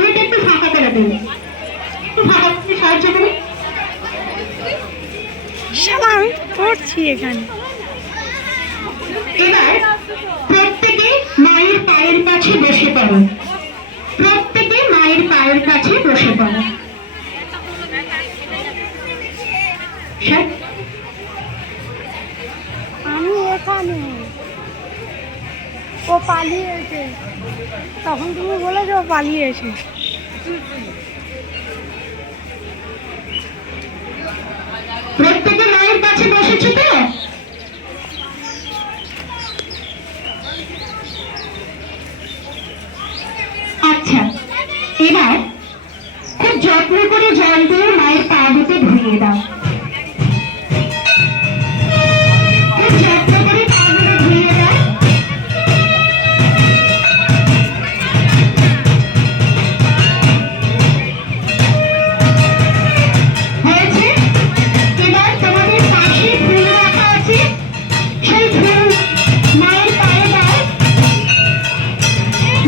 সামনেটা একটু ফাঁকা করে দেবে, একটু ফাঁকা করতে সাহায্য করুন। আমি পড়ছি এখানে। এবার প্রত্যেকে মায়ের পায়ের কাছে বসে পড়ো, প্রত্যেকে মায়ের পায়ের কাছে বসে পড়ো। আমি এখানে, ও পালিয়েছে, তখন তুমি বলেছো ও পালিয়েছে। প্রত্যেকে মায়ের কাছে বসেছো তো? আচ্ছা, এবার খুব যত্ন করে জল দিয়ে মায়ের পা দুটো ধুয়ে দাও। খুব যত্ন করে পা দুটো ধুয়ে দাও। হয়েছে? এবার তোমাদের পাশে ফুল রাখা আছে, সেই ফুল মায়ের পায়ে দাও,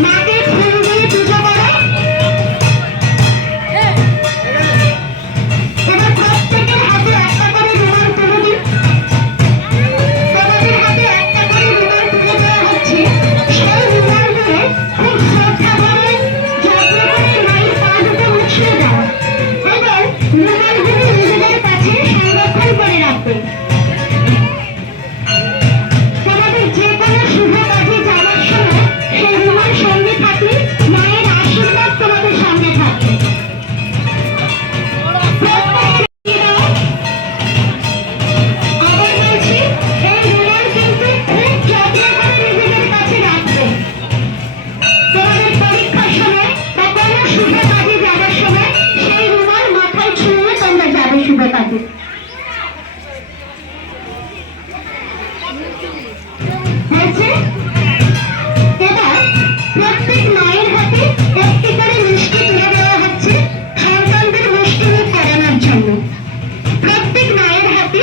মাকে ফুল দিয়ে পুজো করো। এবার প্রত্যেকের হাতে একটা করে রুমাল তুলে দিন। তোমাদের হাতে একটা করে রুমাল তুলে দেওয়া হচ্ছে, সেই রুমালগুলো খুব শ্রদ্ধা করে যত্ন করে মায়ের পা দুটো মুছিয়ে দাও। এবার রুমালগুলো নিজেদের কাছে সংরক্ষণ করে রাখবে। তোমাদের যে কোনো শুভ কাজে যাওয়ার সময় সেই রুমাল সঙ্গে থাকলে মায়ের আশীর্বাদ তোমাদের সঙ্গে থাকবে। আবার বলছি, এই রুমাল কিন্তু খুব যত্ন করে নিজেদের কাছে রাখবে। তোমাদের পরীক্ষার সময় বা কোনো শুভ কাজে যাওয়ার সময় সেই রুমাল মাথায় ছুঁয়ে তোমরা যাবে শুভ কাজে। হয়েছে? এবার প্রত্যেক মায়ের হাতে একটি করে মিষ্টি তুলে দেওয়া হচ্ছে সন্তানদের মিষ্টিমুখ করানোর জন্য। প্রত্যেক মায়ের হাতে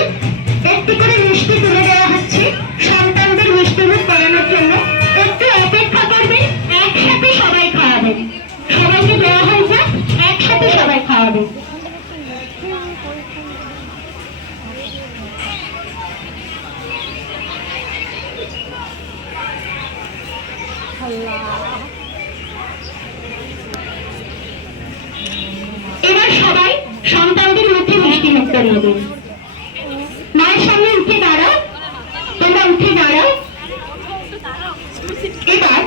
একটি করে মিষ্টি তুলে দেওয়া হচ্ছে সন্তানদের মিষ্টিমুখ করানোর জন্য। একটু অপেক্ষা করবেন, একসাথে সবাই খাওয়াবেন। সবাইকে দেওয়া হয়ে যাক, একসাথে সবাই খাওয়াবেন। এবার সবাই সন্তানদের মুখে মিষ্টি মুখ করিয়ে দিন। মায়ের সামনে উঠে দাঁড়াও, তোমরা উঠে দাঁড়াও। এবার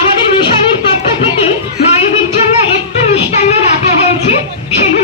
আমাদের মিশনের পক্ষ থেকে মায়েদের জন্য একটু মিষ্টান্ন রাখা হয়েছে, সেগুলো